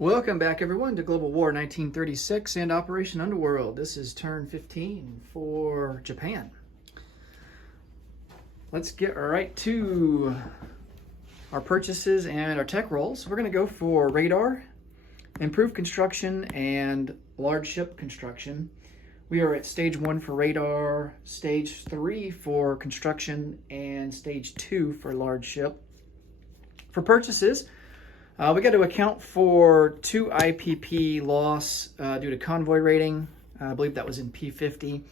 Welcome back, everyone, to Global War 1936 and Operation Underworld. This is turn 15 for Japan. Let's get right to our purchases and our tech rolls. We're going to go for radar, improved construction, and large ship construction. We are at stage 1 for radar, stage 3 for construction, and stage 2 for large ship. For purchases, we got to account for 2 IPP loss due to convoy rating. I believe that was in P50.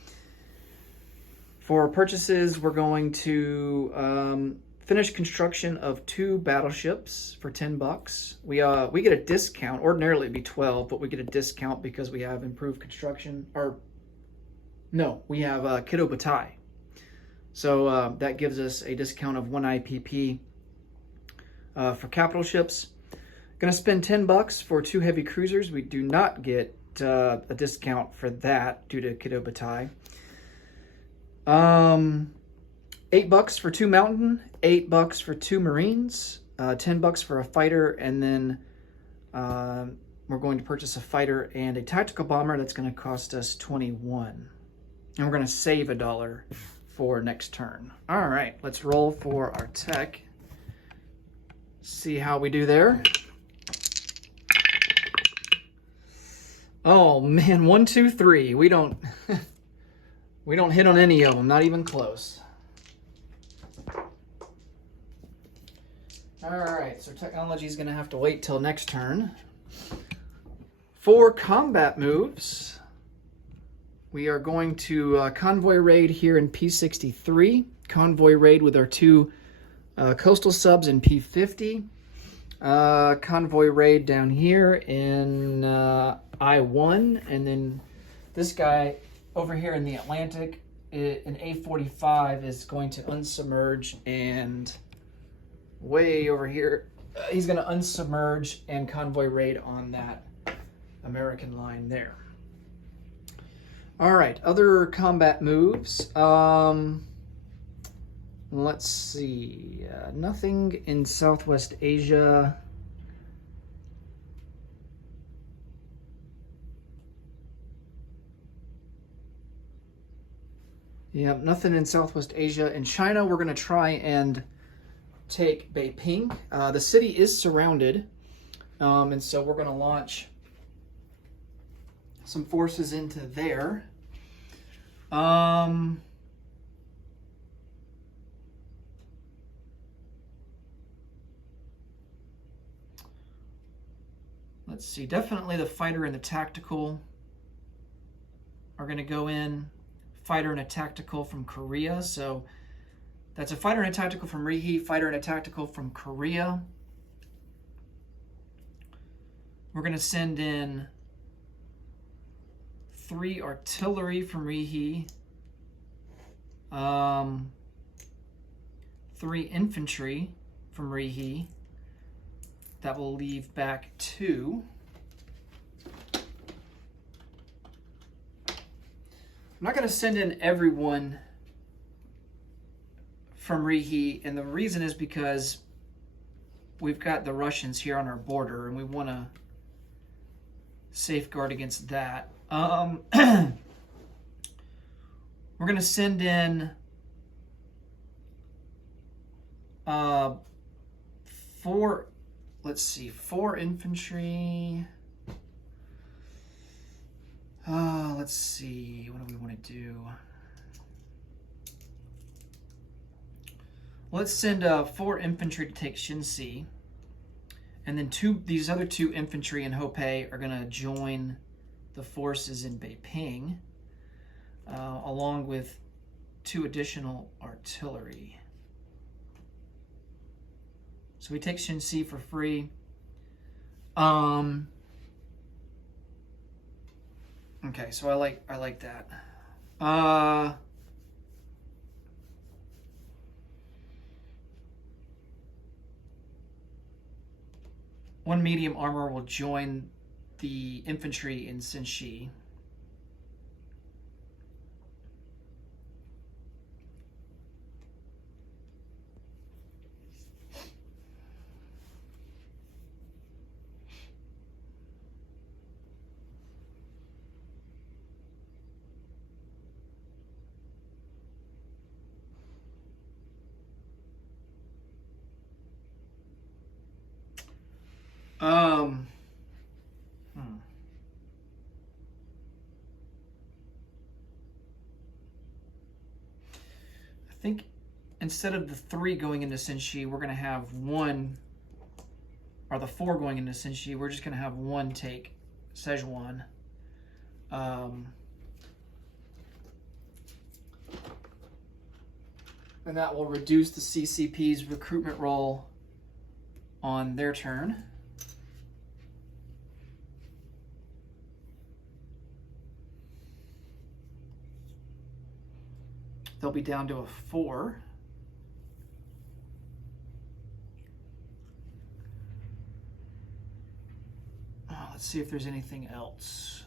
For purchases, we're going to finish construction of 2 battleships for $10. We get a discount. Ordinarily it'd be 12, but we get a discount because we have improved construction. We have Kido Butai. So that gives us a discount of 1 IPP for capital ships. Going to spend $10 for 2 heavy cruisers. We do not get a discount for that due to Kido Butai. $8 for 2 mountain, $8 for 2 marines, $10 for a fighter, and then we're going to purchase a fighter and a tactical bomber. That's going to cost us $21. And we're going to save $1 for next turn. All right, let's roll for our tech. See how we do there. Oh man, 1, 2, 3. We don't hit on any of them, not even close. All right, so technology is going to have to wait till next turn. For combat moves, we are going to convoy raid here in P63, convoy raid with our 2 coastal subs in P50, convoy raid down here in I1, and then this guy over here in the Atlantic in A45 is going to unsubmerge, and way over here he's going to unsubmerge and convoy raid on that American line there. All right, other combat moves. Let's see, nothing in Southwest Asia. Yep, nothing in Southwest Asia. In China, we're going to try and take Beiping. The city is surrounded, and so we're going to launch some forces into there. Let's see, definitely the fighter and the tactical are going to go in. Fighter and a tactical from Korea. So that's a fighter and a tactical from Rihe, fighter and a tactical from Korea. We're going to send in 3 artillery from Rihe, 3 infantry from Rihe. That will leave back 2. I'm not going to send in everyone from Rihe, and the reason is because we've got the Russians here on our border, and we want to safeguard against that. We're going to send in 4 infantry. Let's see, what do we want to do? Let's send 4 infantry to take Shinsi, and then these other 2 infantry in Hopei are going to join the forces in Beiping, along with 2 additional artillery. So we take Shinsi for free. Okay, so I like that. One medium armor will join the infantry in Senshi. I think instead of the 3 going into Senshi, we're going to have 1, or the 4 going into Senshi, we're just going to have 1 take Szechuan. And that will reduce the CCP's recruitment roll on their turn. They'll be down to a 4. Let's see if there's anything else.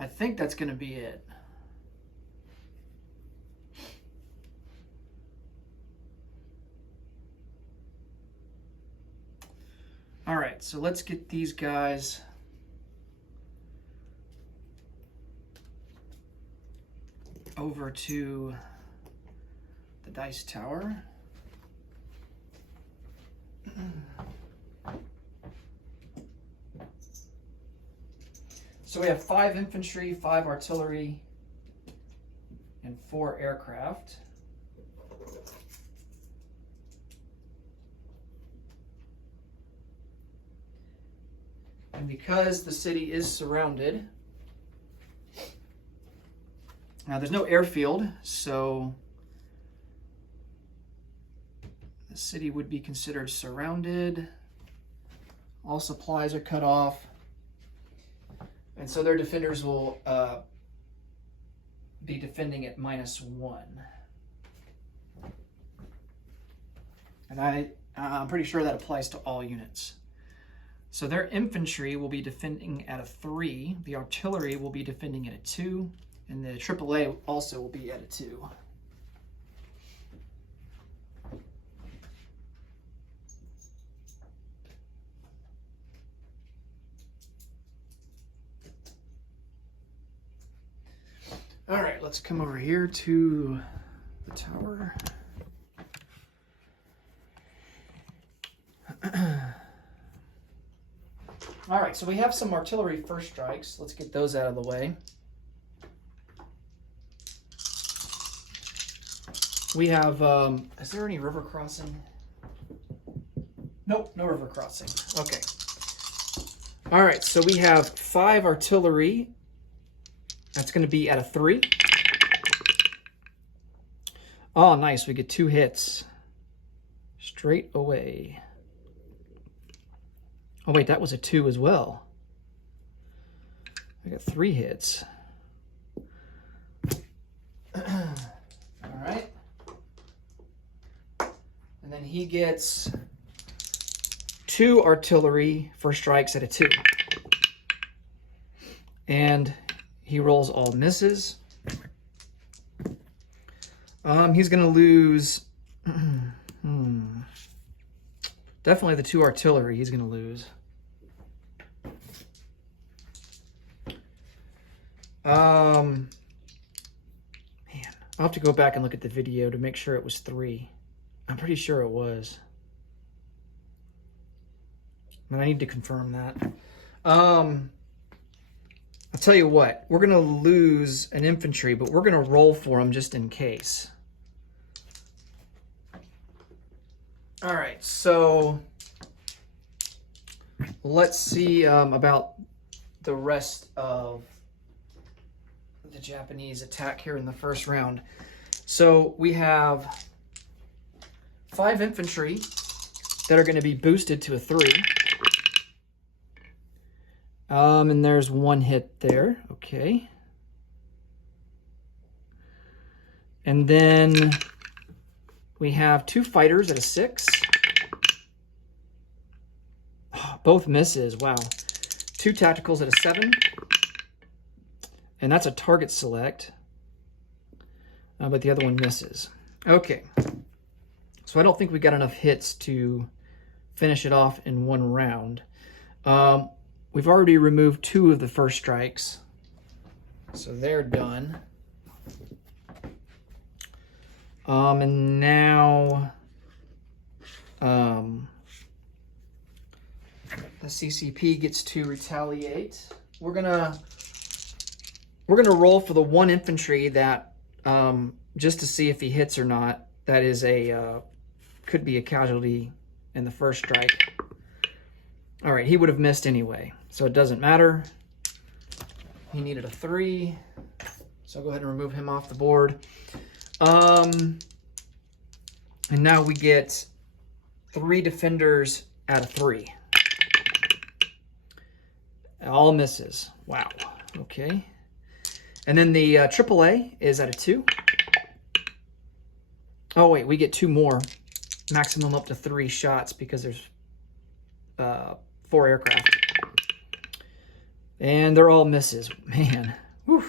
I think that's going to be it. All right, so let's get these guys over to the dice tower. So we have 5 infantry, 5 artillery, and 4 aircraft. And because the city is surrounded, now there's no airfield, so the city would be considered surrounded. All supplies are cut off. And so their defenders will be defending at -1. And I'm pretty sure that applies to all units. So their infantry will be defending at a 3. The artillery will be defending at a 2. And the AAA also will be at a 2. All right, let's come over here to the tower. All right, so we have some artillery first strikes. Let's get those out of the way. We have, is there any river crossing? Nope, no river crossing. Okay. All right, so we have 5 artillery. That's going to be at a 3. Oh, nice. We get 2 hits straight away. Oh, wait, that was a 2 as well. I got 3 hits. All right. And then he gets 2 artillery for strikes at a 2. And he rolls all misses. He's going to lose... Definitely the 2 artillery he's going to lose. Man, I'll have to go back and look at the video to make sure it was 3. I'm pretty sure it was. And I need to confirm that. I'll tell you what, we're going to lose an infantry, but we're going to roll for them just in case. All right, so let's see about the rest of the Japanese attack here in the first round. So we have 5 infantry that are going to be boosted to a 3. And there's 1 hit there. Okay. And then we have 2 fighters at a 6. Oh, both misses. Wow. 2 tacticals at a 7. And that's a target select. But the other one misses. Okay. So I don't think we got enough hits to finish it off in one round. We've already removed 2 of the first strikes. So they're done. And now the CCP gets to retaliate. We're gonna roll for the 1 infantry that just to see if he hits or not. That is could be a casualty in the first strike. All right, he would have missed anyway, so it doesn't matter. He needed a 3, so I'll go ahead and remove him off the board. And now we get 3 defenders out of 3. All misses. Wow. Okay. And then the AAA is at a 2. Oh wait, we get 2 more. Maximum up to 3 shots because there's 4 aircraft. And they're all misses. Man. Whew.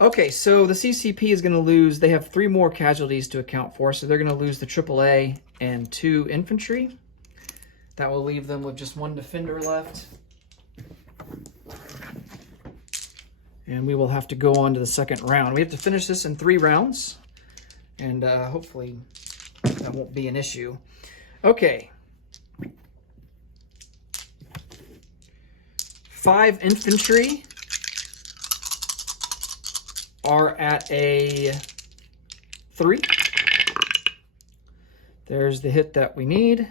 Okay, so the CCP is going to lose. They have 3 more casualties to account for, so they're going to lose the AAA and 2 infantry. That will leave them with just 1 defender left. And we will have to go on to the second round. We have to finish this in 3 rounds, and hopefully that won't be an issue. Okay. 5 infantry are at a 3. There's the hit that we need.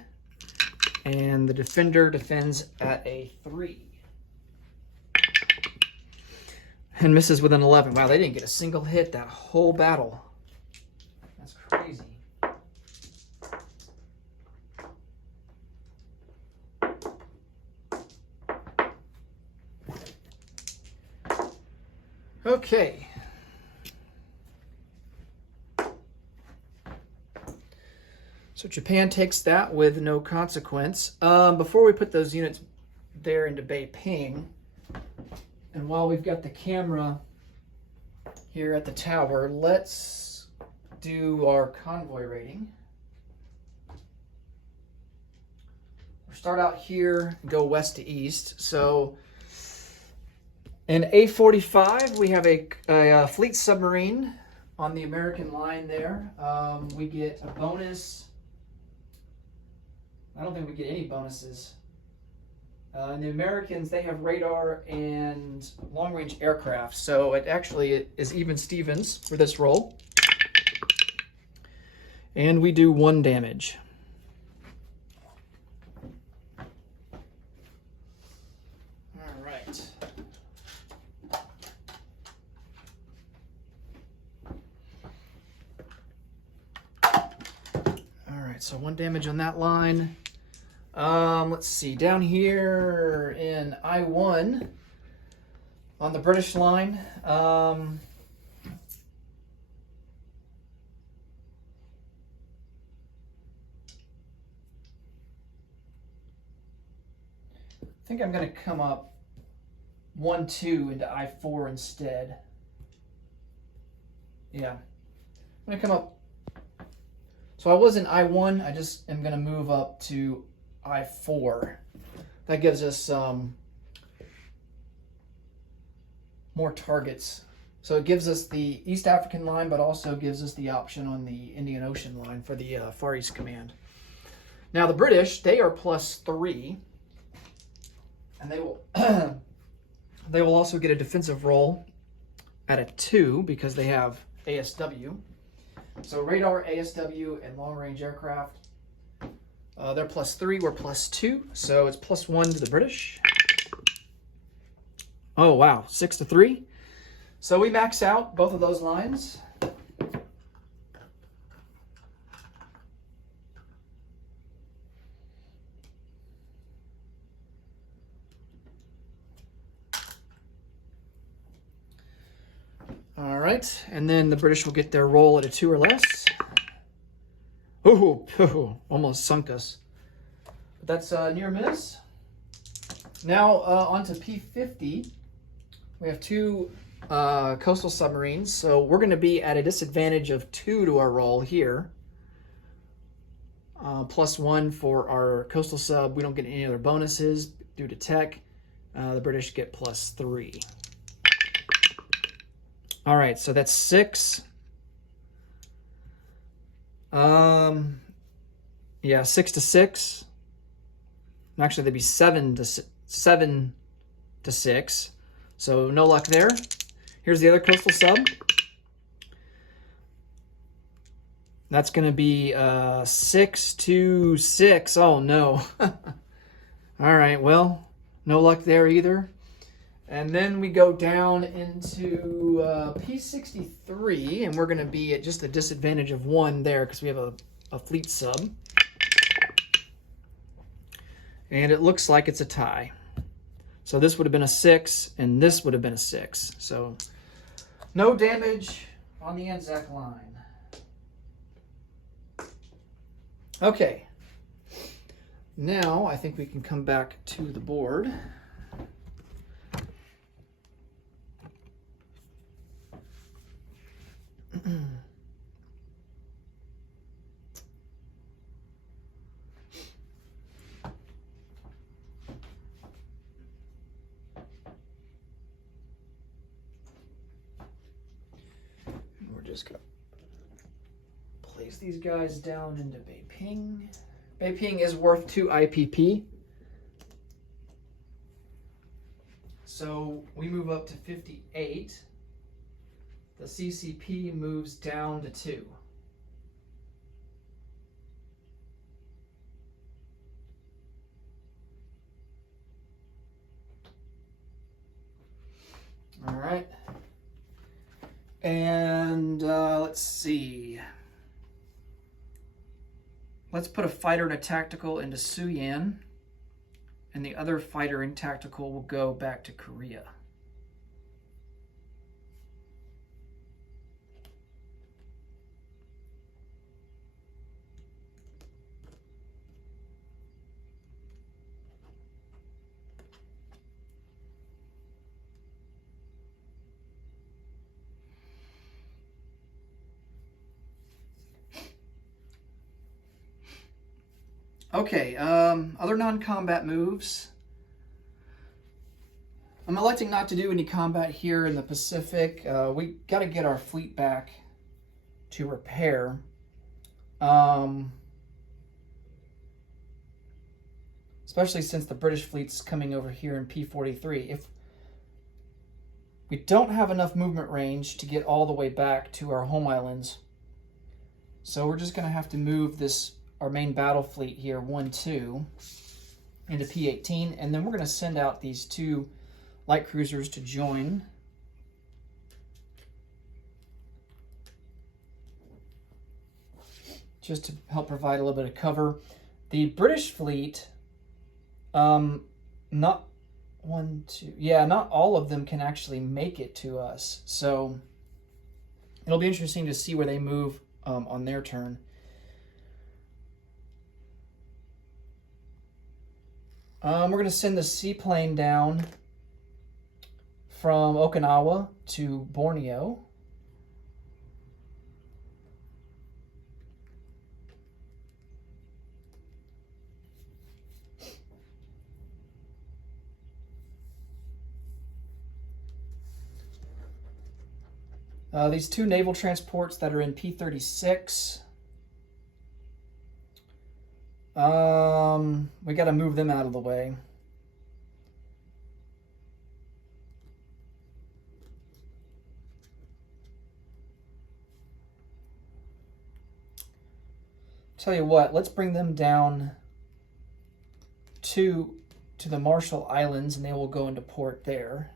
And the defender defends at a 3. And misses with an 11. Wow, they didn't get a single hit that whole battle. That's crazy. Okay. So Japan takes that with no consequence. Before we put those units there into Beiping, and while we've got the camera here at the tower, let's do our convoy rating. We'll start out here and go west to east. So in A45, we have a fleet submarine on the American line there. We get a bonus. I don't think we get any bonuses. And the Americans, they have radar and long-range aircraft, so it actually is even Stevens for this roll. And we do 1 damage. All right. All right, so 1 damage on that line. Let's see, down here in I-1 on the British line, I think I'm going to come up 1-2 into I-4 instead. Yeah, I'm going to come up. So I was in I-1, I just am going to move up to I-4. That gives us more targets. So it gives us the East African line, but also gives us the option on the Indian Ocean line for the Far East Command. Now the British, they are +3, and they will they will also get a defensive roll at a 2 because they have ASW. So radar, ASW, and long-range aircraft. They're +3, we're +2, so it's +1 to the British. Oh, wow, 6-3. So we max out both of those lines. All right, and then the British will get their roll at a 2 or less. Oh, almost sunk us. But that's near miss. Now on to P50. We have two coastal submarines, so we're going to be at a disadvantage of 2 to our roll here. +1 for our coastal sub. We don't get any other bonuses due to tech. The British get +3. All right, so that's 6. Yeah, 6 to 6. Actually, that'd be 7 to 6. So no luck there. Here's the other coastal sub. That's going to be 6 to 6. Oh, no. All right, well, no luck there either. And then we go down into P63, and we're going to be at just a disadvantage of 1 there because we have a fleet sub. And it looks like it's a tie. So this would have been a 6, and this would have been a 6. So no damage on the Anzac line. Okay, now I think we can come back to the board. We're just going to place these guys down into Beiping. Beiping is worth 2 IPP. So we move up to 58. The CCP moves down to 2. All right. And let's see. Let's put a fighter and a tactical into Suyan, and the other fighter and tactical will go back to Korea. Okay, other non-combat moves. I'm electing not to do any combat here in the Pacific. We got to get our fleet back to repair. Especially since the British fleet's coming over here in P43. If we don't have enough movement range to get all the way back to our home islands, so we're just going to have to move our main battle fleet here, 1-2, into P18, and then we're going to send out these 2 light cruisers to join. Just to help provide a little bit of cover. The British fleet, not all of them can actually make it to us. So it'll be interesting to see where they move on their turn. We're going to send the seaplane down from Okinawa to Borneo. These 2 naval transports that are in P36. We got to move them out of the way. Tell you what, let's bring them down to the Marshall Islands, and they will go into port there.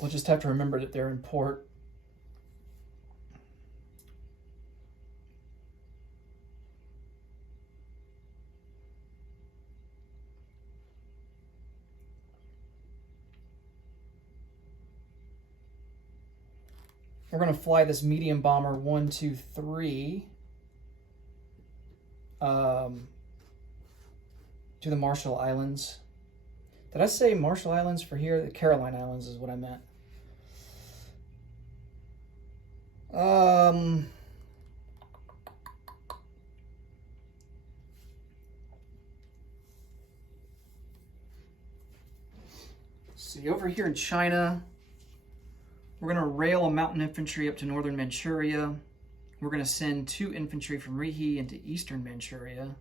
We'll just have to remember that they're in port. We're going to fly this medium bomber 1, 2, 3 to the Marshall Islands. Did I say Marshall Islands for here? The Caroline Islands is what I meant. See, over here in China, we're going to rail a mountain infantry up to northern Manchuria. We're going to send 2 infantry from Rihe into eastern Manchuria.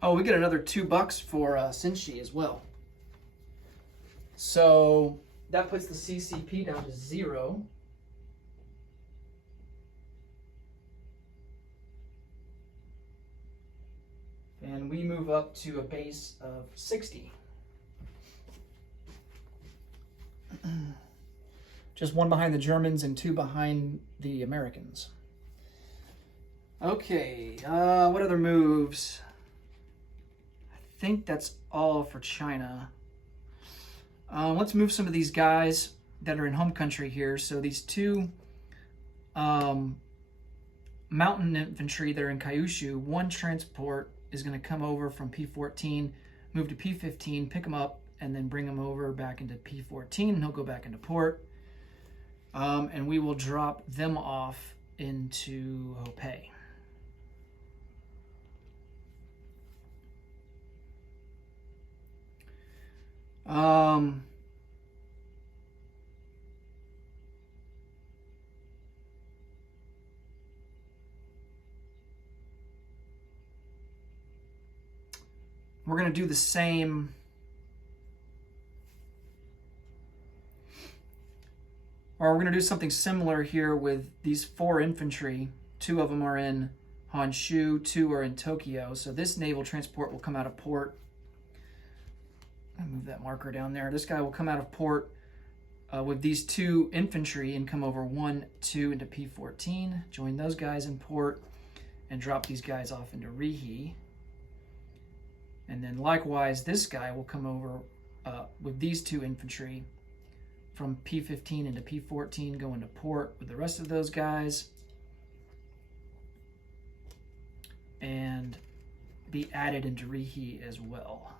Oh, we get another $2 for Sinshi as well. So that puts the CCP down to 0. And we move up to a base of 60. Just 1 behind the Germans and 2 behind the Americans. Okay, what other moves? I think that's all for China. Let's move some of these guys that are in home country here. So these 2 mountain infantry that are in Kyushu, 1 transport is going to come over from P14, move to P15, pick him up, and then bring him over back into P14, and he'll go back into port. And we will drop them off into Hopei. We're going to do the same. Or we're going to do something similar here with these 4 infantry. 2 of them are in Honshu, 2 are in Tokyo. So this naval transport will come out of port. I'll move that marker down there. This guy will come out of port with these 2 infantry and come over 1, 2 into P14. Join those guys in port and drop these guys off into Rihe. And then likewise, this guy will come over with these 2 infantry from P15 into P14, go into port with the rest of those guys, and be added into Rihe as well.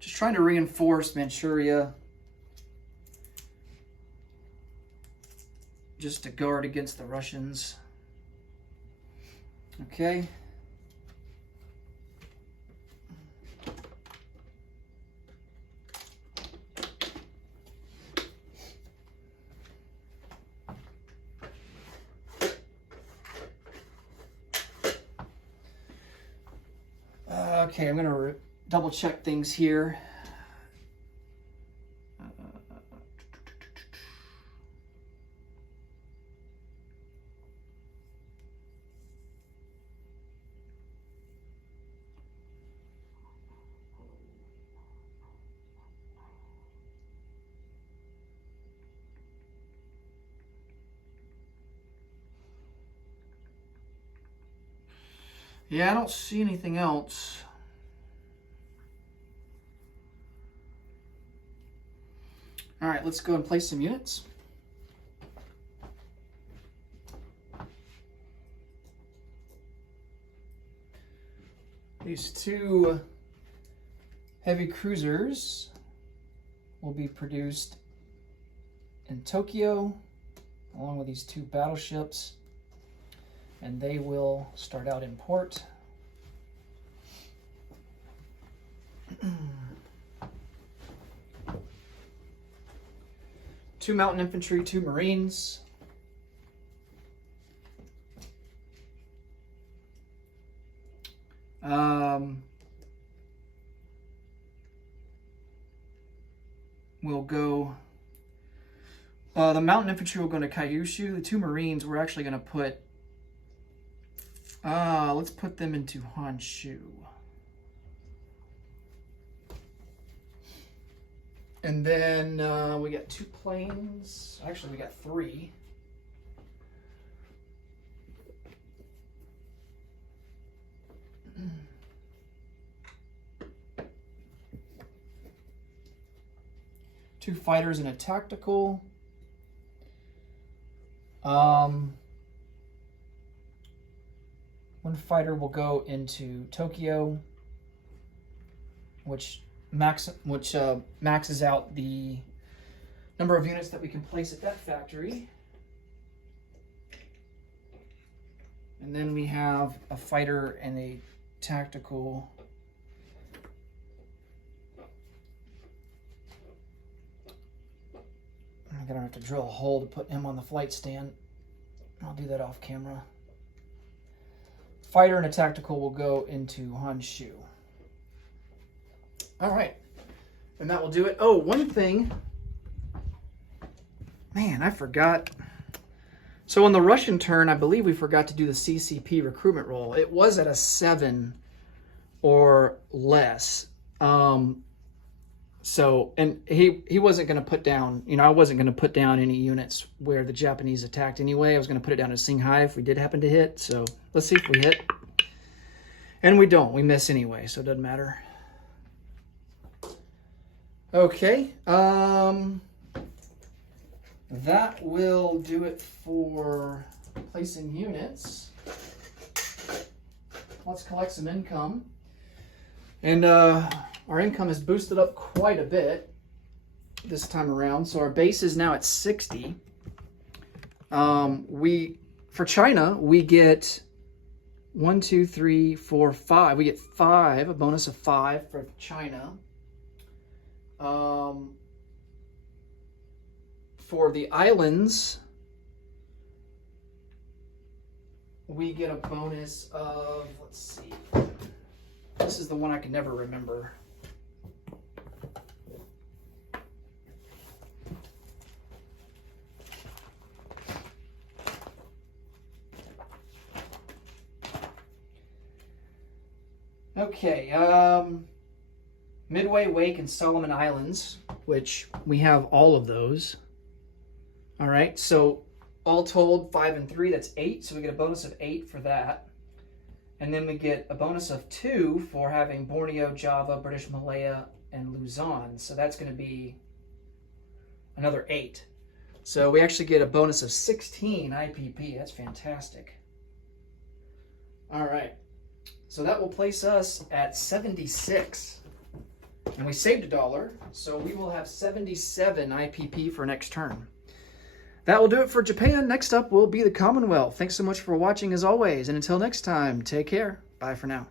Just trying to reinforce Manchuria, just to guard against the Russians. Okay. Okay, I'm going to double check things here. Yeah, I don't see anything else. All right, let's go and place some units. These 2 heavy cruisers will be produced in Tokyo, along with these 2 battleships, and they will start out in port. 2 mountain infantry, 2 Marines. We'll go. The mountain infantry will go to Kyushu. The 2 Marines we're actually going to put. Let's put them into Honshu. And then we got 2 planes. Actually, we got 3. 2 fighters and a tactical. One fighter will go into Tokyo, which maxes out the number of units that we can place at that factory. And then we have a fighter and a tactical. I'm gonna have to drill a hole to put him on the flight stand. I'll do that off camera. Fighter and a tactical will go into Honshu. All right, and that will do it. Oh, one thing. Man, I forgot. So on the Russian turn, I believe we forgot to do the CCP recruitment roll. It was at a 7 or less. So, and he wasn't going to put down, I wasn't going to put down any units where the Japanese attacked anyway. I was going to put it down to Shanghai if we did happen to hit. So let's see if we hit. And we don't. We miss anyway, so it doesn't matter. Okay. That will do it for placing units. Let's collect some income. And our income is boosted up quite a bit this time around. So our base is now at 60. For China, we get 1, 2, 3, 4, 5. We get 5, a bonus of 5 for China. For the islands, we get a bonus of, let's see, this is the one I can never remember. Okay, Midway, Wake, and Solomon Islands, which we have all of those. All right, so all told, 5 and 3, that's 8. So we get a bonus of 8 for that. And then we get a bonus of 2 for having Borneo, Java, British Malaya, and Luzon. So that's going to be another 8. So we actually get a bonus of 16 IPP. That's fantastic. All right, so that will place us at 76. And we saved $1, so we will have 77 IPP for next turn. That will do it for Japan. Next up will be the Commonwealth. Thanks so much for watching as always. And until next time, take care. Bye for now.